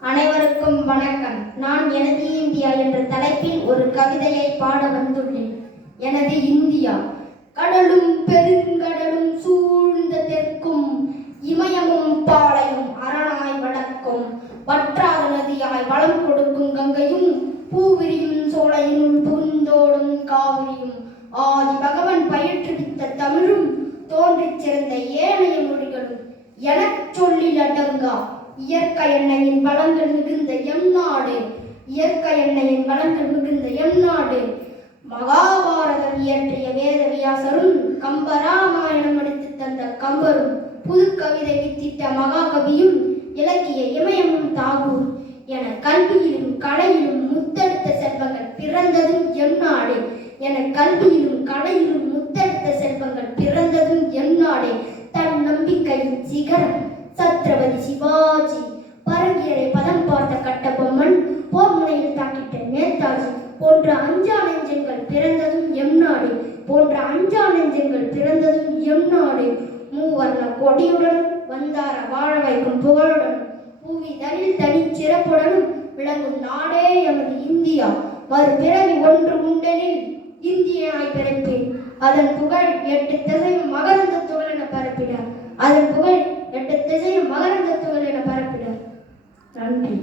அனைவருக்கும் வணக்கம். நான் எனது இந்தியா என்ற தலைப்பில் ஒரு கவிதையை பாட வந்துள்ளேன். எனது இந்தியா. கடலும் பெருங்கடலும் சூழ்ந்த தெற்கும் இமயமும் பாளையும் அரணாய் வடக்கும் வற்றாத நதியாய் வளம் கொடுக்கும் கங்கையும் பூவிரியும் சோலையினுள் புகுந்தோடும் காவிரியும் ஆதி பகவன் பயிற்றுவித்த தமிழும் தோன்றிச் சிறந்த ஏனைய மொழிகளும். எனச் சொல்லில் அடங்கா. இயற்கை எண்ணெயின் வளங்கள் மிகுந்த எம் நாடு. இயற்கை எண்ணெயின் வளங்கள் மிகுந்த எம் நாடு. மகாபாரதம் இயற்றிய வேத வியாசரும் கம்பராமாயணம் எடுத்து தந்த கம்பரும் புது கவிதை வித்திட்ட மகாகவியும் இலக்கிய இமயமும் தாகூர் என கல்வியிலும் கலையிலும் முத்தெடுத்த செல்வங்கள் பிறந்ததும் எம் நாடு என கல்வியிலும் கலையிலும் முத்தெடுத்த செல்வங்கள் பிறந்ததும் எம் நாடு. தன் நம்பிக்கையின் சிகரம் சத்ரபதி சிவாஜி பரங்கியரை பதம் பார்த்த கட்டபொம்மன் போர் முனையில் தாக்கிட்ட நேதாஜி போன்ற அஞ்சா நெஞ்சங்கள் பிறந்ததும் எம் நாடு போன்ற அஞ்சா நெஞ்சங்கள் பிறந்ததும் எம் நாடு. மூவர்ண கொடியுடன் வந்தார வாழ வைக்கும் புகழுடன் பூவி தனில் தனி சிறப்புடனும் விளங்கும் நாடே எமது இந்தியா. மறுபிறவி ஒன்று உண்டெனில் இந்தியனாய் பிறப்பேன். அதன் புகழ் எட்டு திசையும் மகரந்த நன்றி